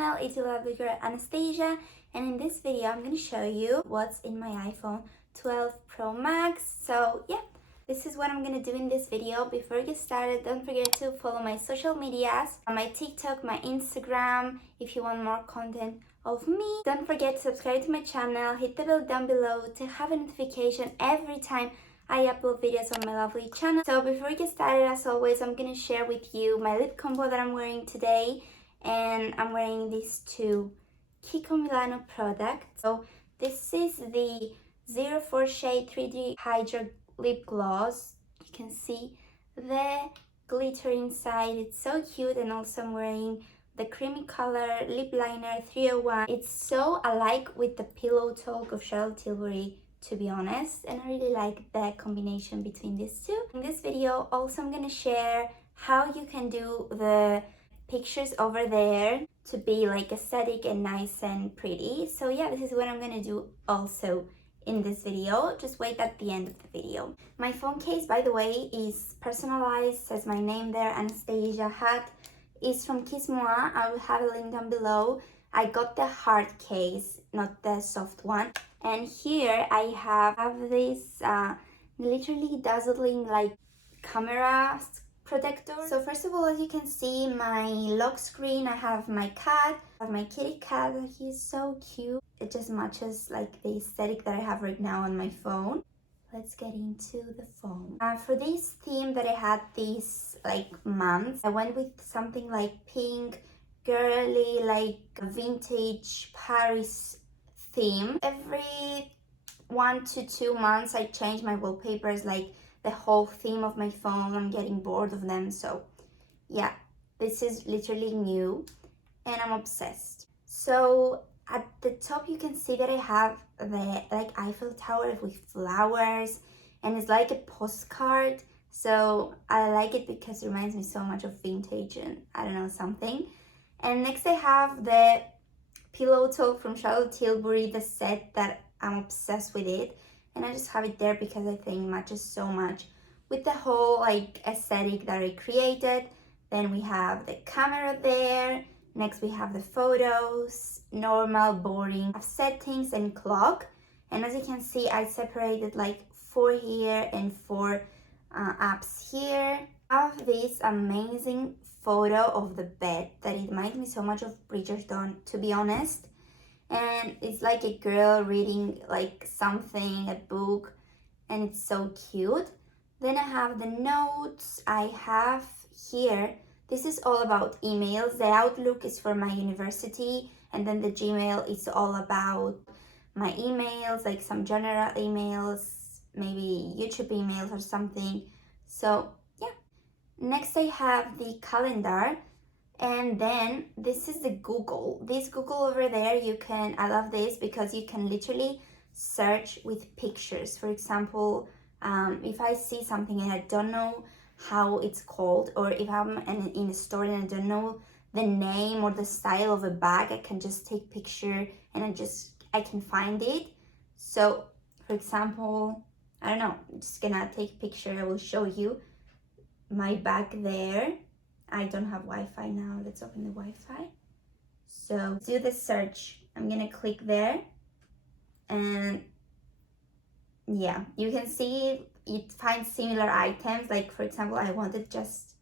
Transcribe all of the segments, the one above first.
channel. It's your lovely girl Anastasia, and in this video I'm going to show you what's in my iPhone 12 Pro Max. So yeah, this is what I'm going to do in this video. Before we get started, don't forget to follow my social medias, my TikTok, my Instagram, if you want more content of me. Don't forget to subscribe to my channel, hit the bell down below to have a notification every time I upload videos on my lovely channel. So before we get started, as always, I'm gonna share with you my lip combo that I'm wearing today, and I'm wearing these two 𝐞𝐸𝐚𝐬 products. So this is the 04 shade 3D Hydra lip gloss. You can see the glitter inside. It's so cute. And also I'm wearing the creamy color lip liner 301. It's so alike with the Pillow Talk of Charlotte Tilbury, to be honest, and I really like the combination between these two. In this video also I'm gonna share how you can do the pictures over there to be like aesthetic and nice and pretty. So yeah, this is what I'm gonna do also in this video. Just wait at the end of the video. My phone case, by the way, is personalized, says my name there, Anastasia hat. Is from 𝐸𝐴𝐤. I will have a link down below. I got the hard case, not the soft one. And here I have this literally dazzling like camera protector. So first of all, as you can see, my lock screen, I have my cat, I have my kitty cat. He's so cute. It just matches like the aesthetic that I have right now on my phone. Let's get into the phone. For this theme that I had these like months, I went with something like pink, girly, like vintage Paris theme. Every 1 to 2 months I change my wallpapers, like the whole theme of my phone. I'm getting bored of them, so yeah, this is literally new and I'm obsessed. So at the top you can see that I have the like Eiffel Tower with flowers, and it's like a postcard. So I like it because it reminds me so much of vintage and I don't know, something. And next I have the Pillow Talk from Charlotte Tilbury, the set that I'm obsessed with it, and I just have it there because I think it matches so much with the whole like aesthetic that I created. Then we have the camera there. Next we have the photos, normal, boring settings, and clock. And as you can see, I separated like 4 here and 4 apps here. I have this amazing photo of the bed that it reminds me so much of Bridgerton, to be honest. And it's like a girl reading like something, a book, and it's so cute. Then I have the notes I have here. This is all about emails. The Outlook is for my university, and then the Gmail is all about my emails, like some general emails, maybe YouTube emails or something. So yeah. Next I have the calendar, and then this is the Google. This Google over there, you can, I love this because you can literally search with pictures. For example, if I see something and I don't know how it's called, or if I'm in a store and I don't know the name or the style of a bag, I can just take picture and I can find it. So for example, I don't know, I'm just gonna take picture. I will show you my bag there. I don't have Wi-Fi now. Let's open the Wi-Fi. So do the search. I'm gonna click there, and yeah, you can see it finds similar items. Like for example, I wanted just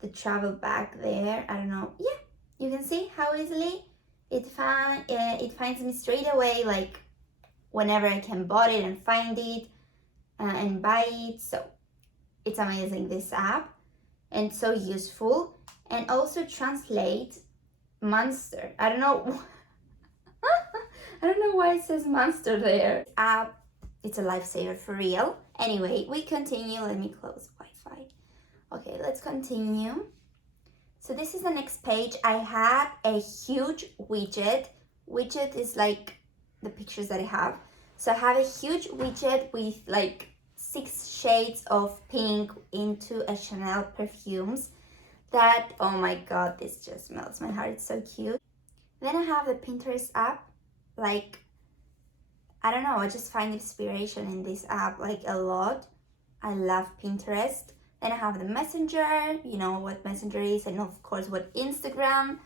the travel bag there. I don't know. Yeah, you can see how easily it finds me straight away, like whenever I can bought it and find it and buy it. So it's amazing, this app, and so useful. And also translate monster. I don't know. I don't know why it says monster there. App, it's a lifesaver for real. Anyway, we continue. Let me close Wi-Fi. Okay, let's continue. So this is the next page. I had a huge widget. Widget is like the pictures that I have. So I have a huge widget with like 6 shades of pink into a Chanel perfumes that, oh my god, this just melts my heart. It's so cute. Then I have the Pinterest app. Like, I don't know, I just find inspiration in this app like a lot. I love Pinterest. Then I have the Messenger, you know what Messenger is, and of course what Instagram.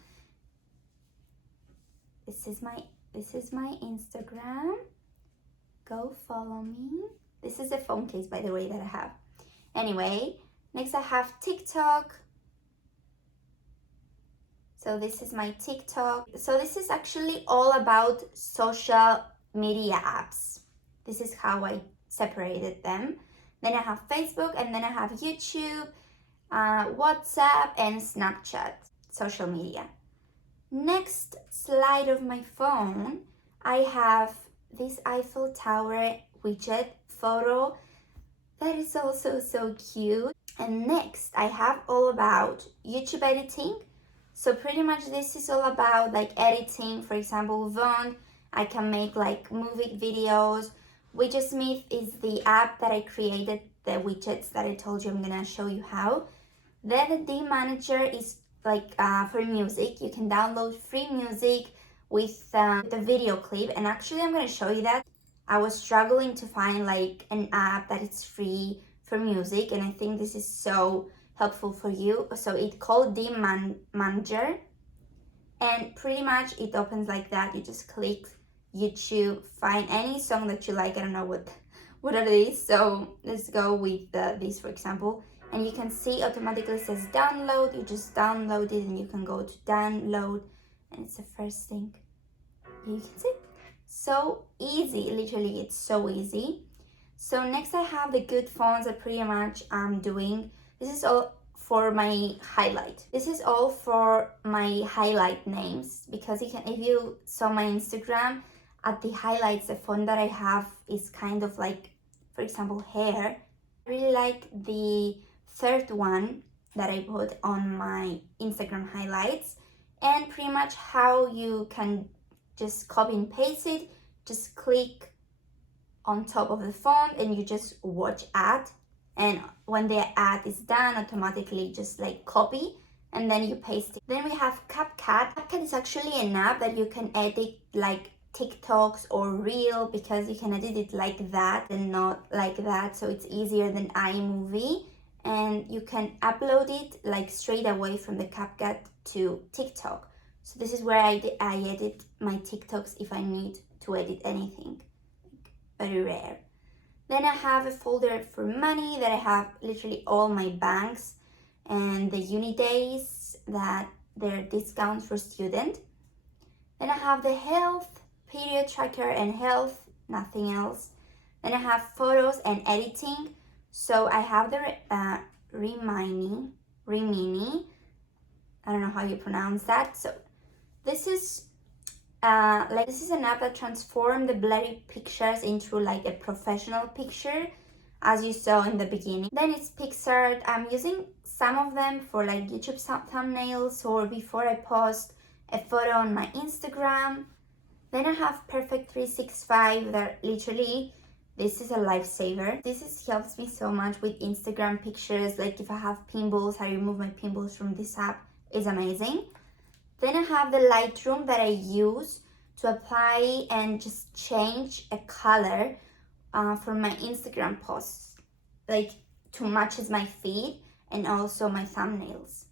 This is my Instagram. Go follow me. This is a phone case, by the way, that I have. Anyway, next I have TikTok. So this is my TikTok. So this is actually all about social media apps. This is how I separated them. Then I have Facebook, and then I have YouTube, WhatsApp, and Snapchat, social media. Next slide of my phone, I have this Eiffel Tower widget photo that is also so cute. And next I have all about YouTube editing. So pretty much this is all about like editing. For example, Vaughn, I can make like movie videos. Widgetsmith is the app that I created, the widgets that I told you I'm gonna show you how. Then the D Manager is like for music. You can download free music with a video clip, and actually I'm gonna show you that. I was struggling to find like an app that is free for music, and I think this is so helpful for you. So it's called D Manager, and pretty much it opens like that. You just click YouTube, find any song that you like. I don't know what it is, so let's go with this, for example, and you can see automatically says download. You just download it, and you can go to download, and it's the first thing you can see. So easy, literally, it's so easy. So next I have the good fonts that pretty much I'm doing. This is all for my highlight. This is all for my highlight names, because you can, if you saw my Instagram, at the highlights, the font that I have is kind of like, for example, hair. I really like the third one that I put on my Instagram highlights, and pretty much how you can just copy and paste it. Just click on top of the font and you just watch ad, and when the ad is done, automatically just like copy and then you paste it. Then we have CapCut. CapCut is actually an app that you can edit like TikToks or Reel, because you can edit it like that and not like that, so it's easier than iMovie, and you can upload it like straight away from the CapCut to TikTok. So this is where I edit my TikToks if I need to edit anything. Very rare. Then I have a folder for money that I have literally all my banks and the uni days that they're discounts for student. Then I have the health, period tracker and health, nothing else. Then I have photos and editing. So I have the Rimini. I don't know how you pronounce that. So this is this is an app that transforms the blurry pictures into like a professional picture, as you saw in the beginning. Then it's PixArt. I'm using some of them for like YouTube thumbnails or before I post a photo on my Instagram. Then I have Perfect 365 that literally, this is a lifesaver. This helps me so much with Instagram pictures. Like if I have pimples, I remove my pimples from this app. It's amazing. Then I have the Lightroom that I use to apply and just change a color for my Instagram posts, like to match my feed and also my thumbnails.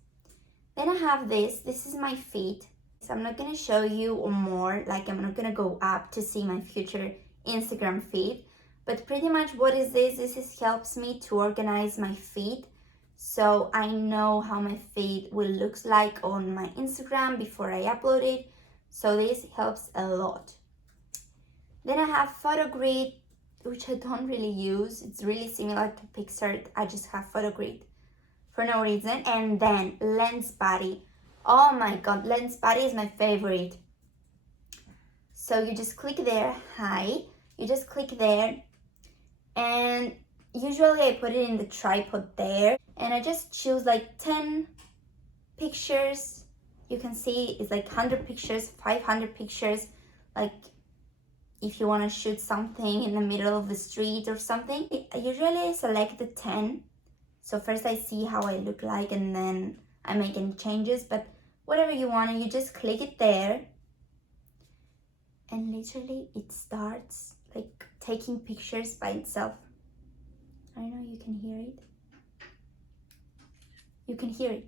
Then I have this is my feed. So I'm not gonna show you more, like I'm not gonna go up to see my future Instagram feed, but pretty much what is this? This helps me to organize my feed, so I know how my feed will look like on my Instagram before I upload it. So this helps a lot. Then I have PhotoGrid, which I don't really use. It's really similar to PixArt. I just have PhotoGrid for no reason. And then Lens Buddy. Oh my god, Lens Buddy is my favorite. So you just click there, hi. You just click there, and usually I put it in the tripod there, and I just choose like 10 pictures. You can see it's like 100 pictures, 500 pictures, like if you want to shoot something in the middle of the street or something. Usually I select the 10. So first I see how I look like and then I make any changes, but whatever you want, and you just click it there, and literally it starts like taking pictures by itself. I know you can hear it. You can hear it.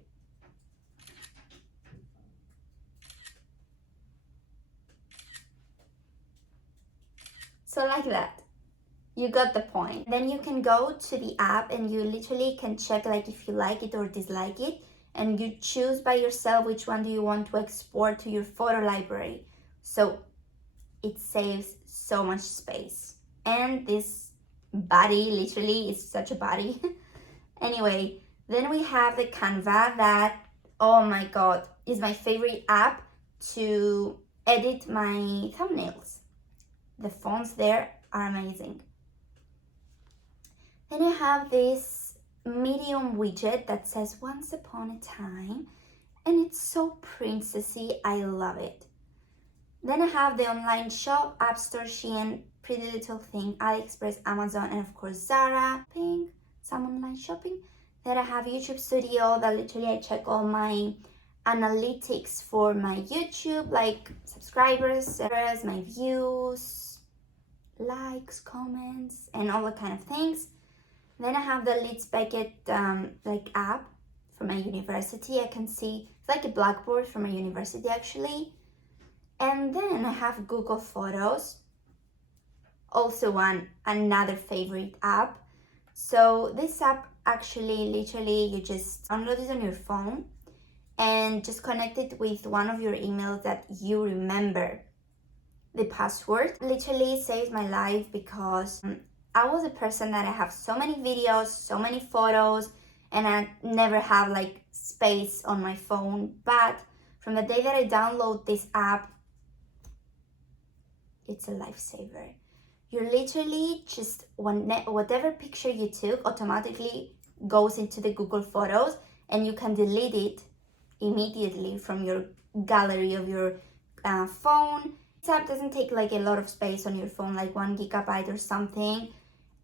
So like that. You got the point. Then you can go to the app and you literally can check like if you like it or dislike it, and you choose by yourself which one do you want to export to your photo library. So it saves so much space. And this body literally is such a body. Anyway, then we have the Canva that, oh my god, is my favorite app to edit my thumbnails. The fonts there are amazing. Then I have this medium widget that says once upon a time, and it's so princessy, I love it. Then I have the online shop, App Store, Shein, Pretty Little Thing, AliExpress, Amazon, and of course Zara, Pink, some online shopping. Then I have YouTube Studio that literally I check all my analytics for my YouTube, like subscribers, my views, likes, comments, and all the kind of things. Then I have the 𝐜𝐸𝐥𝐥 like app for my university. I can see it's like a blackboard for my university actually. And then I have Google Photos, also another favorite app. So this app actually literally you just download it on your phone and just connect it with one of your emails that you remember the password. Literally saves my life because I was a person that I have so many videos, so many photos, and I never have like space on my phone. But from the day that I download this app, it's a lifesaver. You're literally just, whatever picture you took automatically goes into the Google Photos, and you can delete it immediately from your gallery of your phone. This app doesn't take like a lot of space on your phone, like 1 GB or something.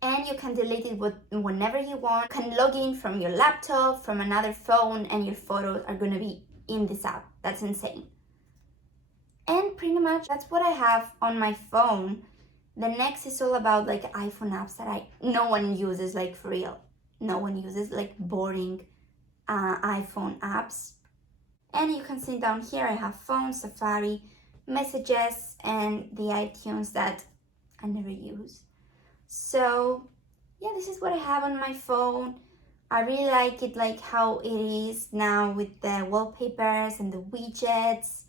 And you can delete it whenever you want. You can log in from your laptop, from another phone, and your photos are gonna be in this app. That's insane. And pretty much that's what I have on my phone. The next is all about like iPhone apps that no one uses, like for real. No one uses, like boring iPhone apps. And you can see down here I have phone, Safari, messages, and the iTunes that I never use. So yeah, this is what I have on my phone. I really like it, like how it is now with the wallpapers and the widgets.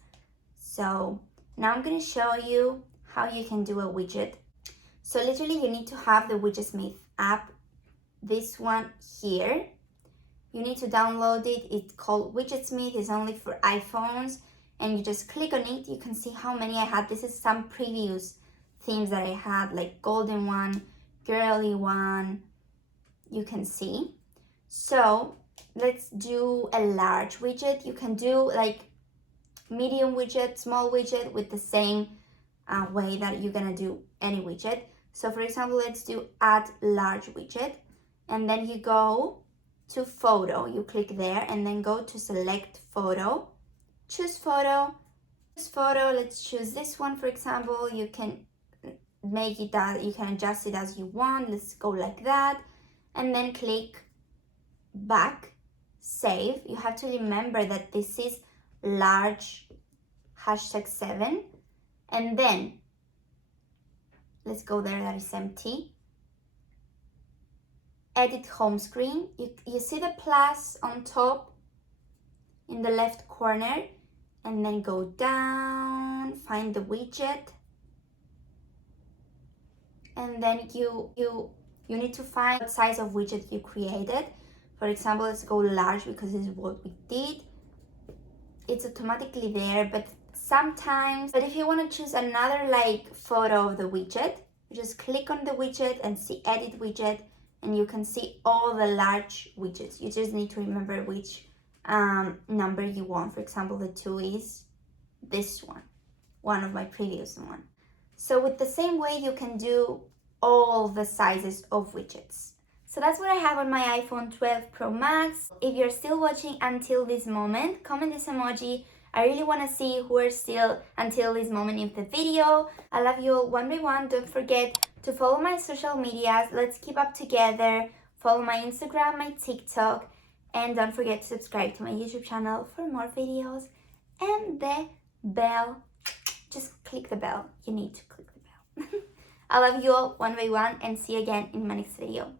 So now I'm gonna show you how you can do a widget. So literally you need to have the WidgetSmith app, this one here. You need to download it. It's called WidgetSmith. It's only for iPhones, and you just click on it. You can see how many I had. This is some previous themes that I had, like golden one, girly one, you can see. So let's do a large widget. You can do like medium widget, small widget with the same way that you're gonna do any widget. So for example, let's do add large widget, and then you go to photo, you click there and then go to select photo, choose photo, let's choose this one for example. You can make it that you can adjust it as you want. Let's go like that, and then click back, save. You have to remember that this is large #7, and then let's go there, that is empty. Edit home screen. You see the plus on top in the left corner, and then go down, find the widget, and then you need to find what size of widget you created. For example, let's go large because this is what we did. It's automatically there, but if you want to choose another like photo of the widget, you just click on the widget and see edit widget, and you can see all the large widgets. You just need to remember which number you want. For example, the 2 is this one of my previous one. So with the same way, you can do all the sizes of widgets. So that's what I have on my iPhone 12 Pro Max. If you're still watching until this moment, comment this emoji. I really want to see who are still until this moment in the video. I love you all one by one. Don't forget to follow my social medias. Let's keep up together. Follow my Instagram, my TikTok, and don't forget to subscribe to my YouTube channel for more videos. And the bell, just click the bell. You need to click the bell. I love you all one by one, and see you again in my next video.